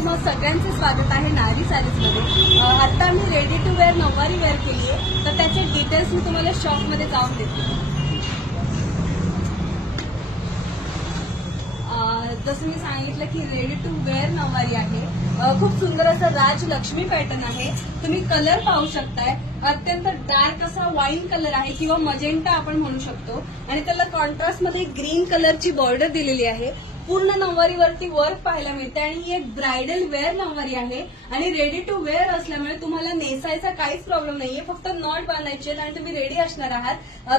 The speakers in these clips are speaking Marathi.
सगळ्यांचे स्वागत आहे नारी मध्ये आता मी ready to wear nauvari wear केली आहे. तर त्याचे डिटेल्स मी तुम्हाला शॉपमध्ये जाऊन देते. जसं मी सांगितलं की रेडी टू वेअर नऊवारी आहे. खूप सुंदर असं राज लक्ष्मी पॅटर्न आहे. तुम्ही कलर पाहू शकताय. अत्यंत डार्क असा वाईन कलर आहे किंवा मजेंटा आपण म्हणू शकतो. आणि त्याला कॉन्ट्रास्टमध्ये ग्रीन कलरची बॉर्डर दिलेली आहे. पूर्ण नऊवारीवरती वर्क पाहायला मिळते आणि ही एक ब्रायडल वेअर नऊवारी आहे आणि रेडी टू वेअर असल्यामुळे तुम्हाला नेसायचा काहीच प्रॉब्लेम नाहीये. फक्त नॉट बांधायचे आणि तुम्ही रेडी असणार आहात.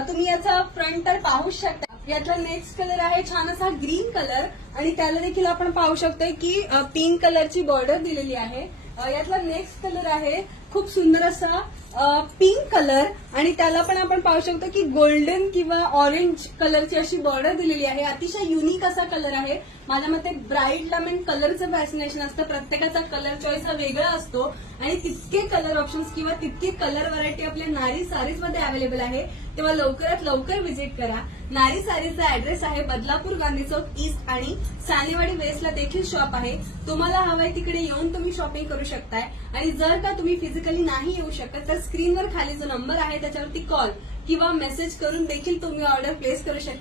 तुम्ही याचा फ्रंट तर पाहूच शकता. यातला नेक्स्ट कलर आहे छान असा ग्रीन कलर आणि त्याला देखील आपण पाहू शकतोय की पिंक कलरची बॉर्डर दिलेली आहे. यातला नेक्स्ट कलर आहे खूप सुंदर असा पिंक कलर आणि त्याला पण आपण पाहू शकतो की गोल्डन किंवा ऑरेंज कलरची अशी बॉर्डर दिलेली आहे. अतिशय युनिक असा कलर आहे. माझ्या मते ब्राईडला मेन कलरचं फॅसिनेशन असतं. प्रत्येकाचा कलर चॉईस हा वेगळा असतो. आणि तितके कलर ऑप्शन्स किंवा तितके कलर व्हरायटी आपल्या नारी सारीजमध्ये अवेलेबल आहे तेव्हा लवकरात लवकर व्हिजिट करा. नारी सारीचा ऍड्रेस आहे बदलापूर गांधी चौक ईस्ट आणि सानेवाडी वेस्टला देखील शॉप आहे. तुम्हाला हवंय तिकडे येऊन तुम्ही शॉपिंग करू शकताय. आणि जर का तुम्ही फिजिकली नाही येऊ शकत तर स्क्रीनवर खाली जो नंबर आहे त्याच्यावरती कॉल किंवा मेसेज करून देखील तुम्ही ऑर्डर प्लेस करू शकता.